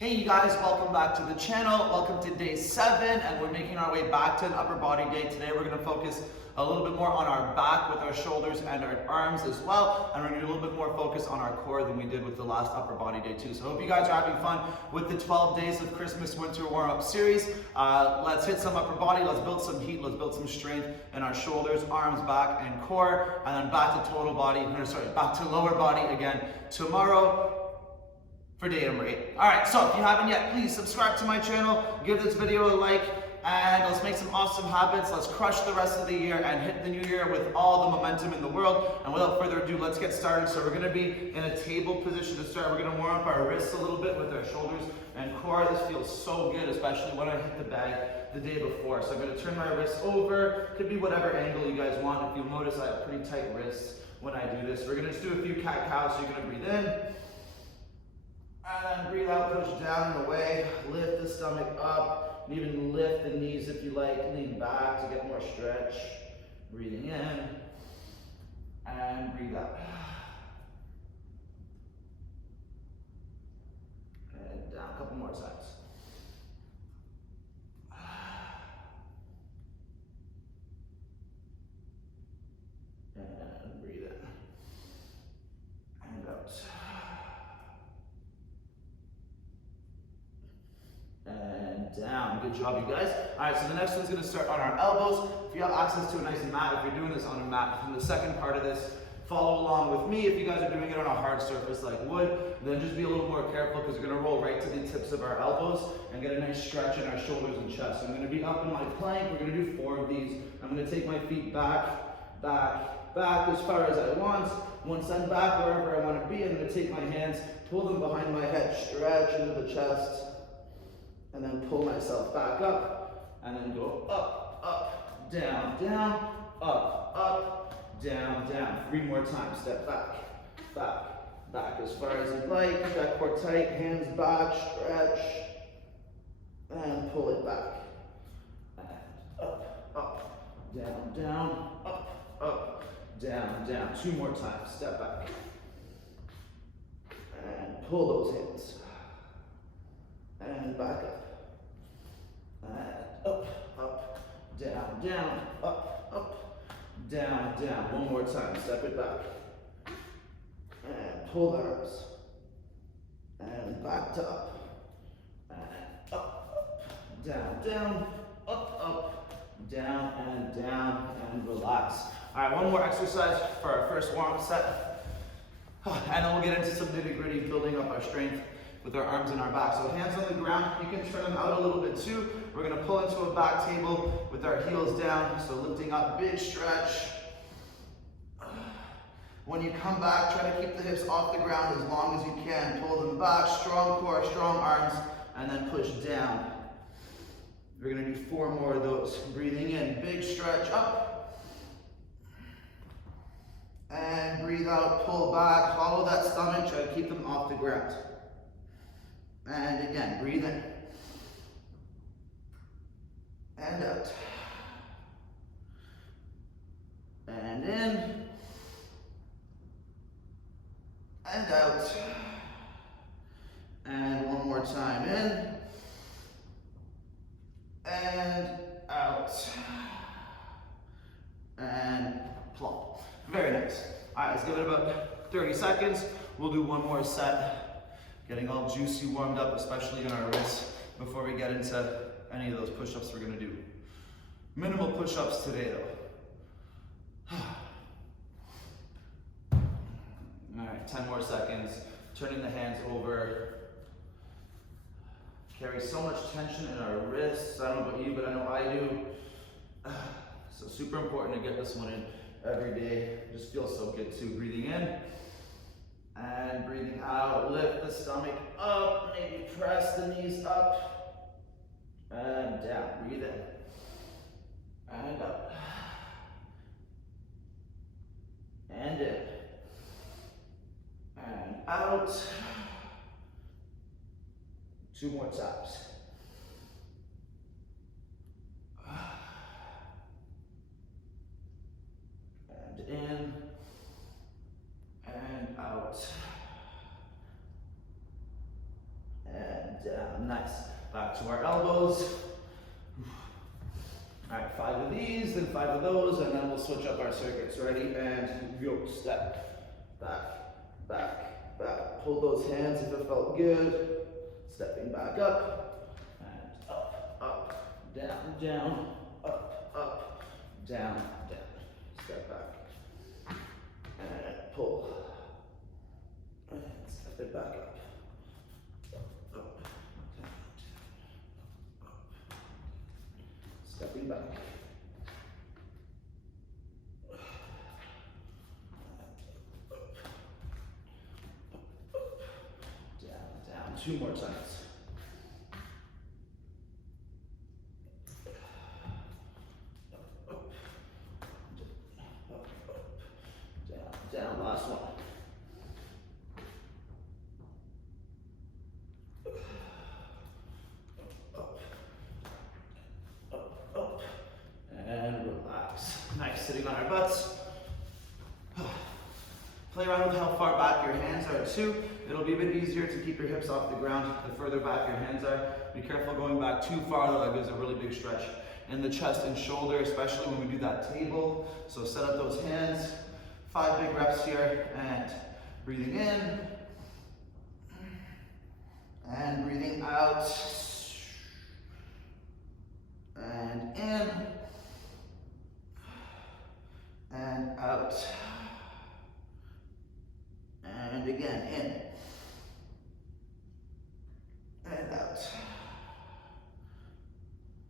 Hey you guys, welcome back to the channel. Welcome to day 7 and we're making our way back to an upper body day. Today we're going to focus a little bit more on our back with our shoulders and our arms as well. And we're going to do a little bit more focus on our core than we did with the last upper body day too. So I hope you guys are having fun with the 12 days of Christmas winter warm-up series. Let's hit some upper body, let's build some heat, let's build some strength in our shoulders, arms, back, and core. And then back to total body, back to lower body again tomorrow for day number 8. All right, so if you haven't yet, please subscribe to my channel, give this video a like, and let's make some awesome habits. Let's crush the rest of the year and hit the new year with all the momentum in the world. And without further ado, let's get started. So we're gonna be in a table position to start. We're gonna warm up our wrists a little bit with our shoulders and core. This feels so good, especially when I hit the bag the day before. So I'm gonna turn my wrists over. Could be whatever angle you guys want. If you'll notice, I have pretty tight wrists when I do this. We're gonna just do a few cat-cows. So you're gonna breathe in. And breathe out, push down and away, lift the stomach up, and even lift the knees if you like, lean back to get more stretch. Breathing in, and breathe out. And down, a couple more times. And breathe in, and out. And down. Good job, you guys. All right, so the next one's going to start on our elbows. If you have access to a nice mat, if you're doing this on a mat, in the second part of this, follow along with me. If you guys are doing it on a hard surface like wood, then just be a little more careful because we're going to roll right to the tips of our elbows and get a nice stretch in our shoulders and chest. So I'm going to be up in my plank. We're going to do 4 of these. I'm going to take my feet back, back, back as far as I want. Once I'm back wherever I want to be, I'm going to take my hands, pull them behind my head, stretch into the chest, and then pull myself back up, and then go up, up, down, down, up, up, down, down. 3 more times. Step back, back, back as far as you'd like. Keep that core tight, hands back, stretch, and pull it back. And up, up, down, down, up, down, down. 2 more times. Step back. And pull those hands. And back up. And up, up, down, down, up, down, down. 1 more time. Step it back. And pull the arms. And back to up. And up, down, down, up, down, and down, and relax. All right, 1 more exercise for our first warm-up set. And then we'll get into some nitty-gritty, building up our strength with our arms and our back. So hands on the ground, you can turn them out a little bit too. We're gonna pull into a back table with our heels down. So lifting up, big stretch. When you come back, try to keep the hips off the ground as long as you can. Pull them back, strong core, strong arms, and then push down. We're gonna do 4 more of those. Breathing in, big stretch up. And breathe out, pull back, hollow that stomach, try to keep them off the ground. And again, breathe in. And out. And in. And out. And 1 more time, in. And out. And plump. Very nice. All right, let's give it about 30 seconds. We'll do 1 more set. Getting all juicy warmed up, especially in our wrists, before we get into any of those push-ups we're gonna do. Minimal push-ups today though. All right, 10 more seconds. Turning the hands over. Carry so much tension in our wrists. I don't know about you, but I know I do. So super important to get this one in every day. Just feels so good too. Breathing in. And breathing out, lift the stomach up, maybe press the knees up, and down, breathe in, and up, and in, and out, 2 more times, and in, and out, and down. Nice. Back to our elbows. All right, 5 of these, then 5 of those, and then we'll switch up our circuits. Ready? And go. Step. Back, back, back. Hold those hands if it felt good. Stepping back up. And up, up, down, down, up, up, down, down. Step back. And pull. And step it back up. Stepping back. Down, down. 2 more times. Down, down. Last one. Sitting on our butts. Play around with how far back your hands are too. It'll be a bit easier to keep your hips off the ground the further back your hands are. Be careful going back too far, though. That gives a really big stretch in the chest and shoulder, especially when we do that table. So set up those hands. 5 big reps here, and breathing in and breathing out and in and out, and again, in, and out.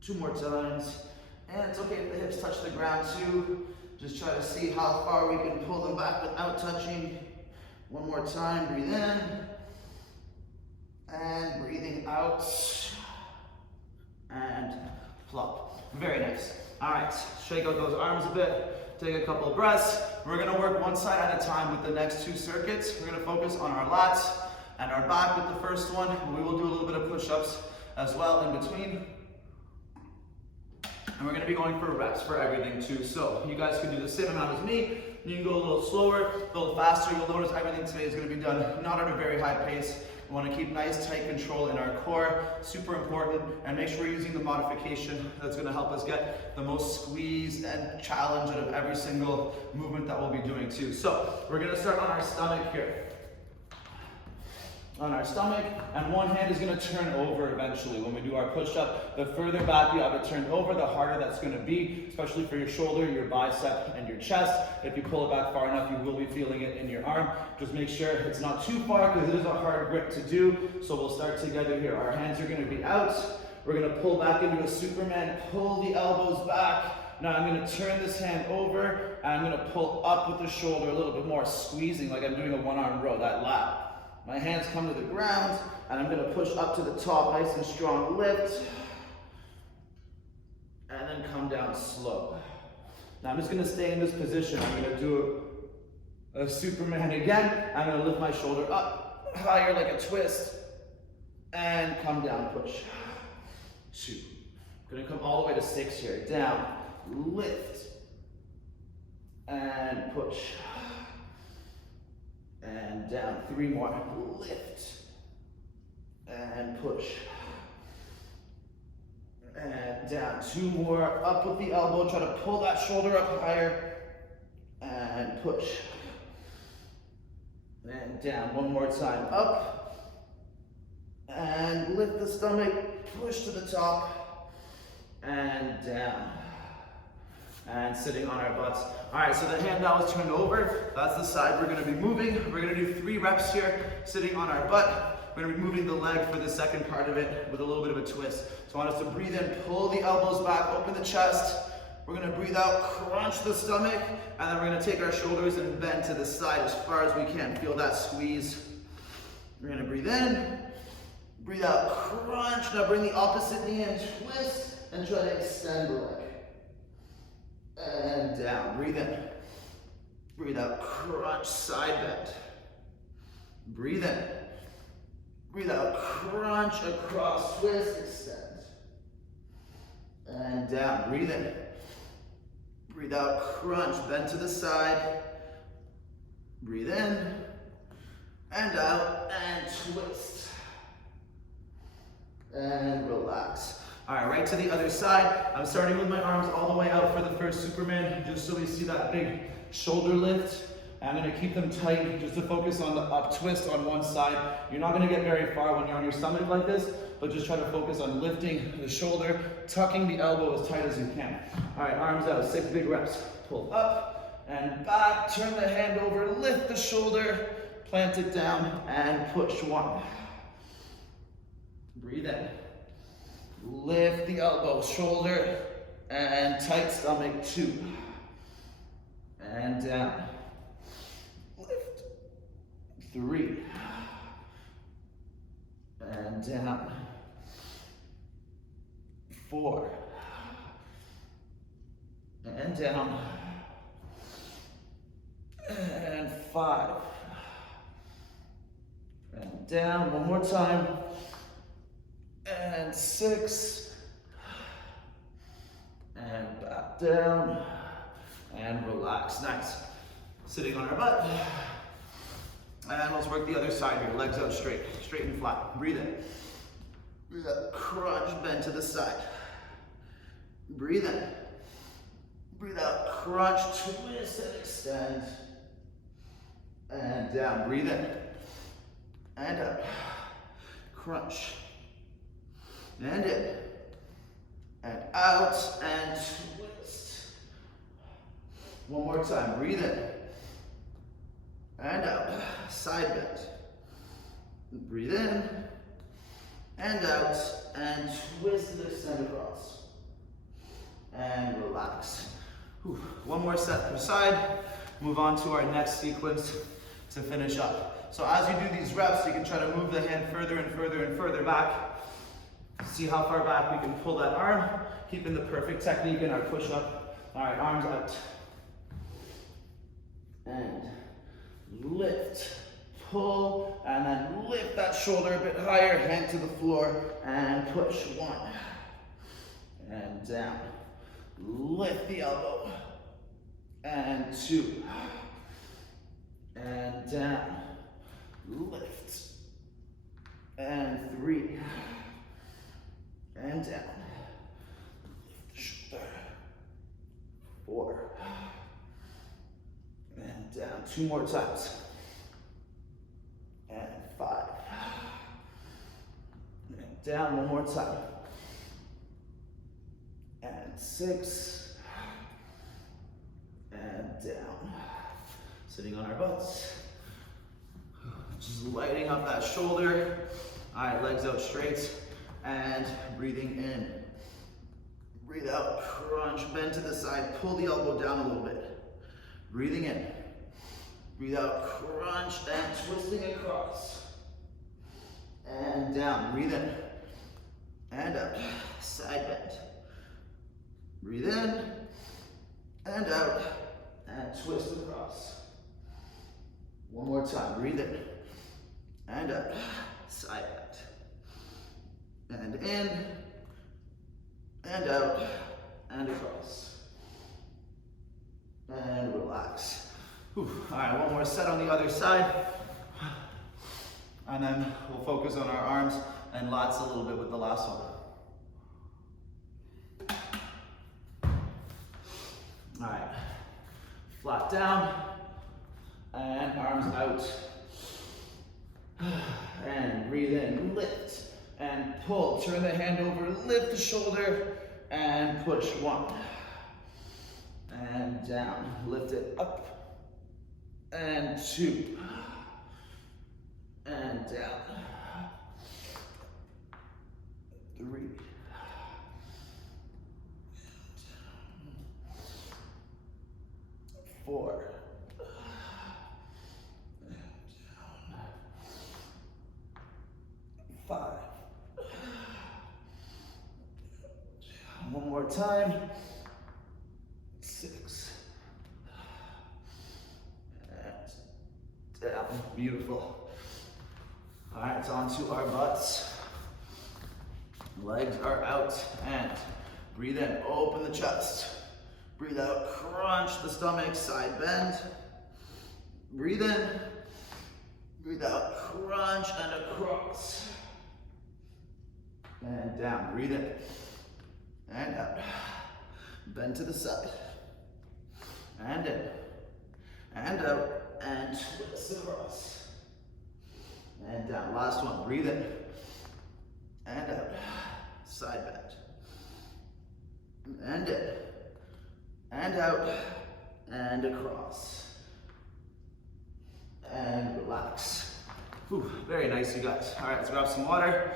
2 more times, and it's okay if the hips touch the ground too. Just try to see how far we can pull them back without touching. 1 more time, breathe in, and breathing out, and plop. Very nice. All right, shake out those arms a bit. Take a couple of breaths. We're gonna work one side at a time with the next 2 circuits. We're gonna focus on our lats and our back with the first one. We will do a little bit of push-ups as well in between. And we're gonna be going for reps for everything too. So you guys can do the same amount as me. You can go a little slower, a little faster. You'll notice everything today is gonna be done not at a very high pace. We want to keep nice, tight control in our core, super important, and make sure we're using the modification that's going to help us get the most squeeze and challenge out of every single movement that we'll be doing too. So we're going to start on our stomach here. On our stomach, and one hand is going to turn over eventually when we do our push-up. The further back you have it turned over, the harder that's going to be, especially for your shoulder, your bicep, and your chest. If you pull it back far enough, you will be feeling it in your arm. Just make sure it's not too far because it is a hard grip to do. So we'll start together here. Our hands are going to be out. We're going to pull back into a Superman, pull the elbows back. Now I'm going to turn this hand over, and I'm going to pull up with the shoulder a little bit more, squeezing like I'm doing a 1-arm row, that lap. My hands come to the ground, and I'm going to push up to the top, nice and strong, lift, and then come down slow. Now I'm just going to stay in this position. I'm going to do a Superman again. I'm going to lift my shoulder up, higher like a twist, and come down, push. 2. I'm going to come all the way to 6 here. Down, lift, and push. And down, 3 more, lift, and push, and down, 2 more, up with the elbow, try to pull that shoulder up higher, and push, and down, 1 more time, up, and lift the stomach, push to the top, and down. And sitting on our butts. All right, so the hand now is turned over. That's the side we're gonna be moving. We're gonna do 3 reps here, sitting on our butt. We're gonna be moving the leg for the second part of it with a little bit of a twist. So I want us to breathe in, pull the elbows back, open the chest. We're gonna breathe out, crunch the stomach, and then we're gonna take our shoulders and bend to the side as far as we can. Feel that squeeze. We're gonna breathe in, breathe out, crunch. Now bring the opposite knee and twist, and try to extend the leg. And down, breathe in, breathe out, crunch, side bend, breathe in, breathe out, crunch, across, twist, extend, and down, breathe in, breathe out, crunch, bend to the side, breathe in, and out, and twist, and relax. All right, right to the other side. I'm starting with my arms all the way out for the first Superman, just so we see that big shoulder lift. I'm gonna keep them tight just to focus on the up twist on one side. You're not gonna get very far when you're on your stomach like this, but just try to focus on lifting the shoulder, tucking the elbow as tight as you can. All right, arms out, 6 big reps. Pull up and back, turn the hand over, lift the shoulder, plant it down, and push 1. Breathe in. Lift the elbow, shoulder, and tight stomach, 2. And down. Lift. 3. And down. 4. And down. And 5. And down. One more time. And 6. And back down. And relax. Nice. Sitting on our butt. And let's work the other side here. Legs out straight. Straight and flat. Breathe in. Breathe out. Crunch, bend to the side. Breathe in. Breathe out. Crunch, twist and extend. And down. Breathe in. And up. Crunch. And in. And out. And twist. One more time. Breathe in. And out. Side bend. Breathe in. And out. And twist and extend across. And relax. Whew. One more set per side. Move on to our next sequence to finish up. So as you do these reps, you can try to move the hand further and further and further back. See how far back we can pull that arm, keeping the perfect technique in our push-up. All right, arms out. And lift, pull, and then lift that shoulder a bit higher, hand to the floor, and push. 1. And down. Lift the elbow. And 2. And down. Lift. And 3. And down. Lift the shoulder. 4. And down. 2 more times. And 5. And down 1 more time. And 6. And down. Sitting on our butts. Just lighting up that shoulder. All right, legs out straight. And breathing in. Breathe out, crunch, bend to the side, pull the elbow down a little bit. Breathing in. Breathe out, crunch, and twisting across. And down, breathe in. And up, side bend. Breathe in, and out, and twist across. 1 more time, breathe in, and up, side bend. And in, and out, and across. And relax. Whew. All right, 1 more set on the other side. And then we'll focus on our arms and lats a little bit with the last one. All right, flat down, and arms out. And breathe in, lift. And pull, turn the hand over, lift the shoulder, and push. 1. And down, lift it up, and 2. And down. 3. 4. 5. 1 more time. 6. And down. Beautiful. All right, it's onto our butts. Legs are out and breathe in, open the chest. Breathe out, crunch the stomach, side bend. Breathe in. Breathe out, crunch and across. and down. Breathe in and out. Bend to the side and in and out and twist across and down. Last one. Breathe in and out. Side bend and in and out and across and relax. Whew, very nice, you guys. All right, let's grab some water.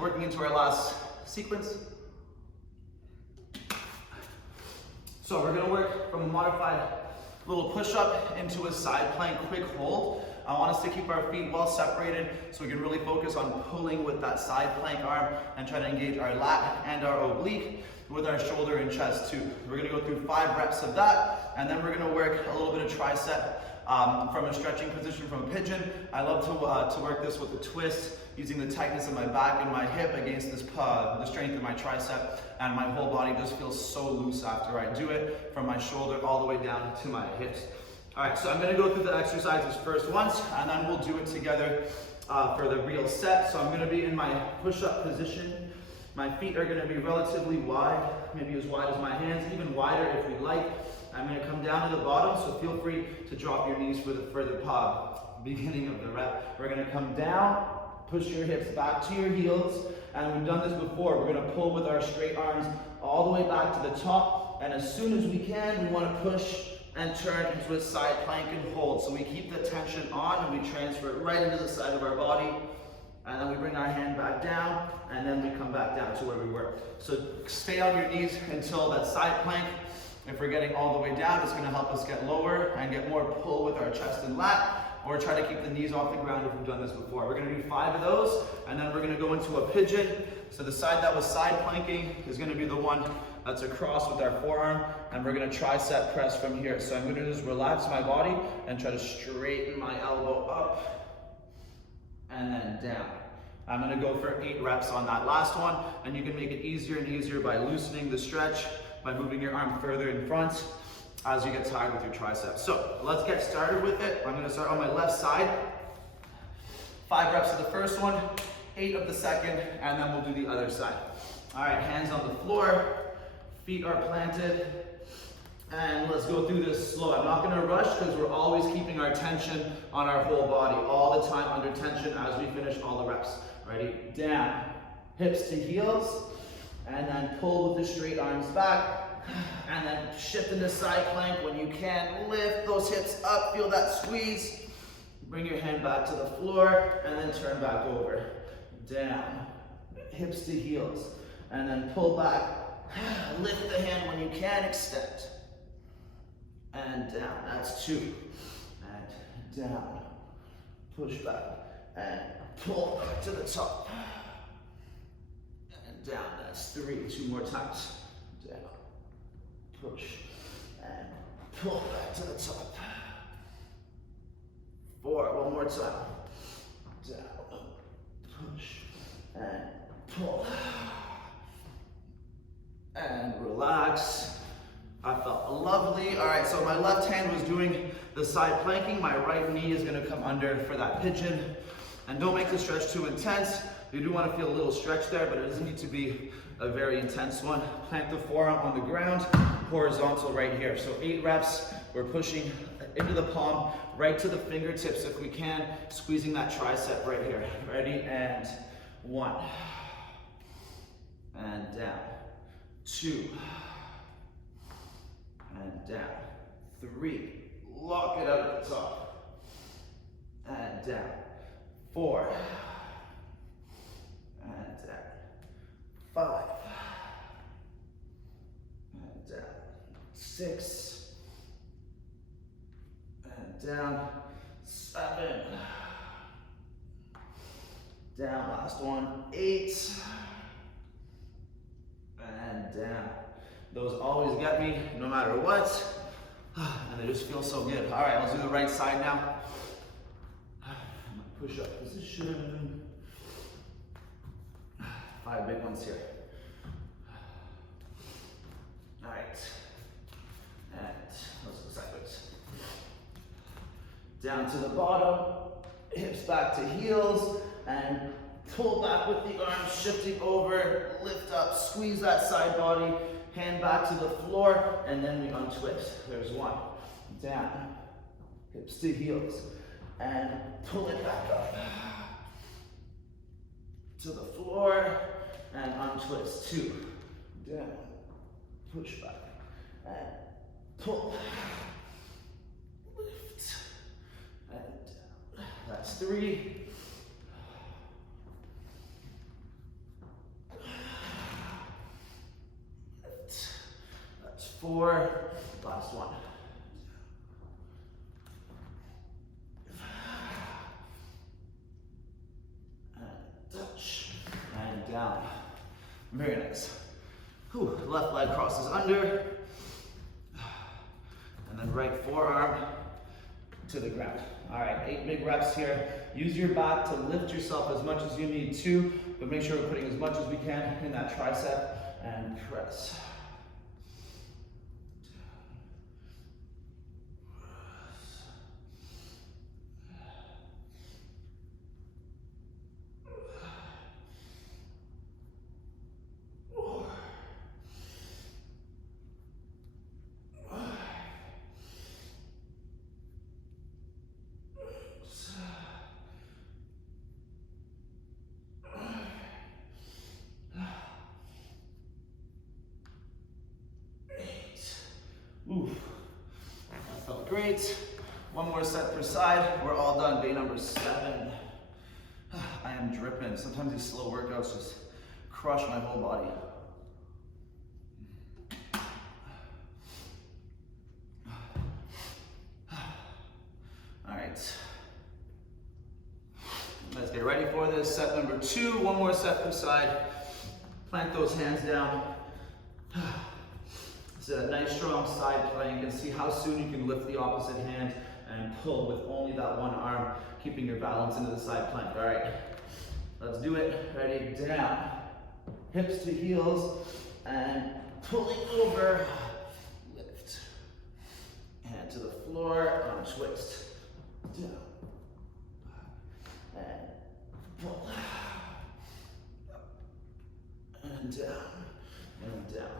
Working into our last sequence. So we're gonna work from a modified little push-up into a side plank quick hold. I want us to keep our feet well separated so we can really focus on pulling with that side plank arm and try to engage our lat and our oblique with our shoulder and chest too. We're gonna go through 5 reps of that, and then we're gonna work a little bit of tricep from a stretching position from a pigeon. I love to work this with a twist, using the tightness of my back and my hip against this the strength of my tricep, and my whole body just feels so loose after I do it, from my shoulder all the way down to my hips. All right, so I'm gonna go through the exercises first once, and then we'll do it together for the real set. So I'm gonna be in my push-up position. My feet are gonna be relatively wide, maybe as wide as my hands, even wider if you'd like. I'm gonna come down to the bottom, so feel free to drop your knees for the beginning of the rep. We're gonna come down, push your hips back to your heels, and we've done this before. We're gonna pull with our straight arms all the way back to the top, and as soon as we can, we wanna push and turn into a side plank and hold. So we keep the tension on and we transfer it right into the side of our body, and then we bring our hand back down, and then we come back down to where we were. So stay on your knees until that side plank. If we're getting all the way down, it's gonna help us get lower and get more pull with our chest and lat, or try to keep the knees off the ground if we've done this before. We're gonna do 5 of those, and then we're gonna go into a pigeon. So the side that was side planking is gonna be the one that's across with our forearm, and we're gonna tricep press from here. So I'm gonna just relax my body and try to straighten my elbow up and then down. I'm gonna go for 8 reps on that last one, and you can make it easier and easier by loosening the stretch, by moving your arm further in front as you get tired with your triceps. So let's get started with it. I'm gonna start on my left side. 5 reps of the first one, 8 of the second, and then we'll do the other side. All right, hands on the floor, feet are planted, and let's go through this slow. I'm not gonna rush because we're always keeping our tension on our whole body, all the time under tension as we finish all the reps. Ready? Down, hips to heels, and then pull with the straight arms back, and then shift into side plank when you can. Lift those hips up, feel that squeeze. Bring your hand back to the floor, and then turn back over. Down, hips to heels, and then pull back. Lift the hand when you can, extend. And down, that's 2. And down, push back, and pull back to the top. And down, that's 3, 2 more times. Down, push, and pull back to the top. 4, one more time. Down, push, and pull. And relax. I felt lovely. All right, so my left hand was doing the side planking. My right knee is gonna come under for that pigeon. And don't make the stretch too intense. You do wanna feel a little stretch there, but it doesn't need to be a very intense one. Plant the forearm on the ground, horizontal right here. So 8 reps, we're pushing into the palm, right to the fingertips if we can, squeezing that tricep right here. Ready, and 1. And down, 2. And down, 3. Lock it out at the top. And down, 4. And down, 5. And down, 6. And down, 7. Down, last one, 8. And down. Those always get me, no matter what. And they just feel so good. All right, let's do the right side now. Push-up position. 5 big ones here. All right. And let's go sideways. Down to the bottom, hips back to heels, and pull back with the arms, shifting over, lift up, squeeze that side body, hand back to the floor, and then we untwist. There's one. Down, hips to heels, and pull it back up. To the floor, and untwist. 2, down, push back, and pull, lift, and down. That's 3. Lift. That's 4. Last one. Down. Very nice. Whew. Left leg crosses under. And then right forearm to the ground. All right, 8 big reps here. Use your back to lift yourself as much as you need to, but make sure we're putting as much as we can in that tricep and press. Oof, that felt great. One more set per side. We're all done. Day number 7. I am dripping. Sometimes these slow workouts just crush my whole body. All right. Let's get ready for this. Set number 2. One more set per side. Plant those hands down. It's a nice strong side plank. You can see how soon you can lift the opposite hand and pull with only that one arm, keeping your balance into the side plank. All right, let's do it. Ready, down. Hips to heels and pulling over. Lift. Hand to the floor, untwist. Down. And pull. And down. And down.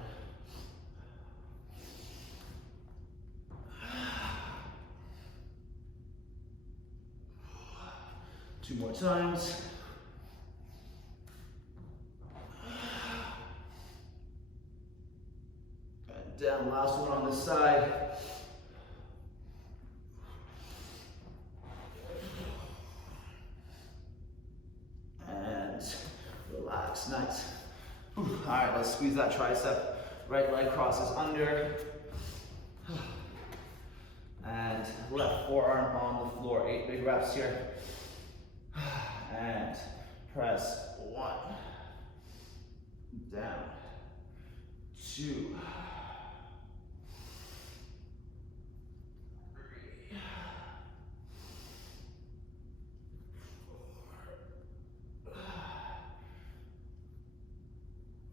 2 more times. And down, last one on this side. And relax, nice. All right, let's squeeze that tricep. Right leg crosses under. And left forearm on the floor. 8 big reps here. And press 1, down, 2, 3,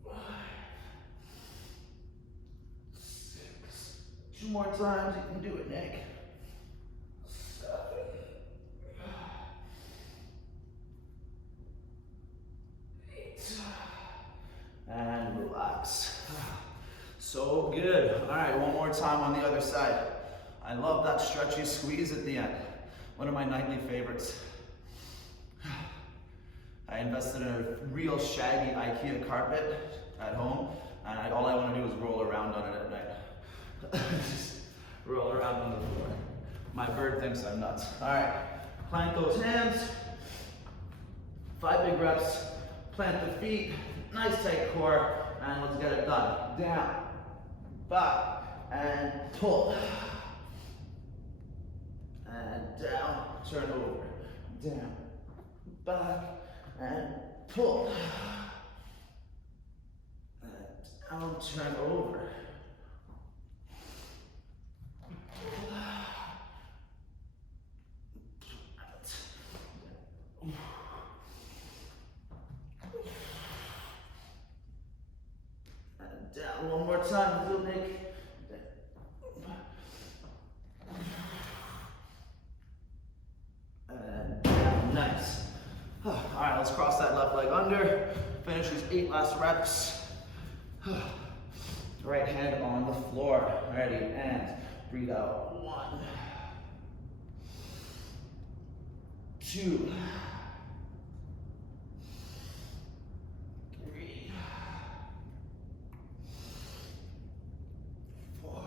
4, 5, 6. 2 more times, you can do it, Nick. 7. And relax. So good. All right, one more time on the other side. I love that stretchy squeeze at the end. One of my nightly favorites. I invested in a real shaggy IKEA carpet at home, and all I want to do is roll around on it at night. Just roll around on the floor. My bird thinks I'm nuts. All right, plant those hands. 5 big reps. Plant the feet. Nice tight core, and let's get it done. Down, back, and pull. And down, turn over. Down, back, and pull. And down, turn over. Down one more time, little Nick. And down, nice. All right, let's cross that left 8 last reps. Right hand on the floor. Ready, and breathe out. 1, 2, 3, 4,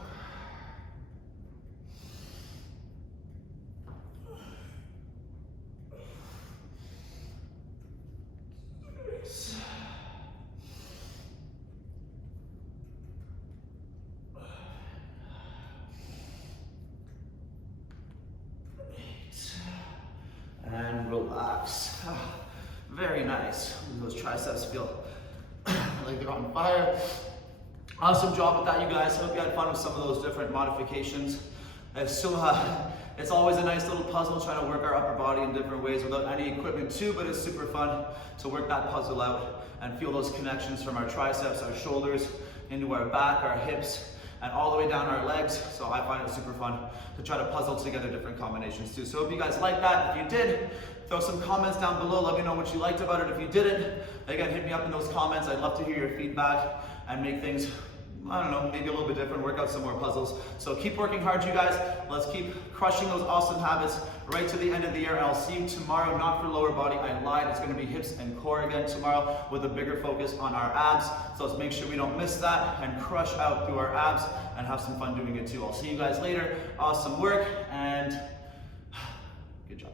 6, 8, and relax. Very nice. Those triceps feel like they're on fire. Awesome job with that, you guys. Hope you had fun with some of those different modifications. It's always a nice little puzzle trying to work our upper body in different ways without any equipment too, but it's super fun to work that puzzle out and feel those connections from our triceps, our shoulders, into our back, our hips, and all the way down our legs. So I find it super fun to try to puzzle together different combinations too. So hope you guys like that. If you did, throw some comments down below. Let me know what you liked about it. If you didn't, again, hit me up in those comments. I'd love to hear your feedback and make things, I don't know, maybe a little bit different, work out some more puzzles. So keep working hard, you guys. Let's keep crushing those awesome habits right to the end of the year. And I'll see you tomorrow, not for lower body. I lied. It's going to be hips and core again tomorrow with a bigger focus on our abs. So let's make sure we don't miss that and crush out through our abs and have some fun doing it too. I'll see you guys later. Awesome work and good job.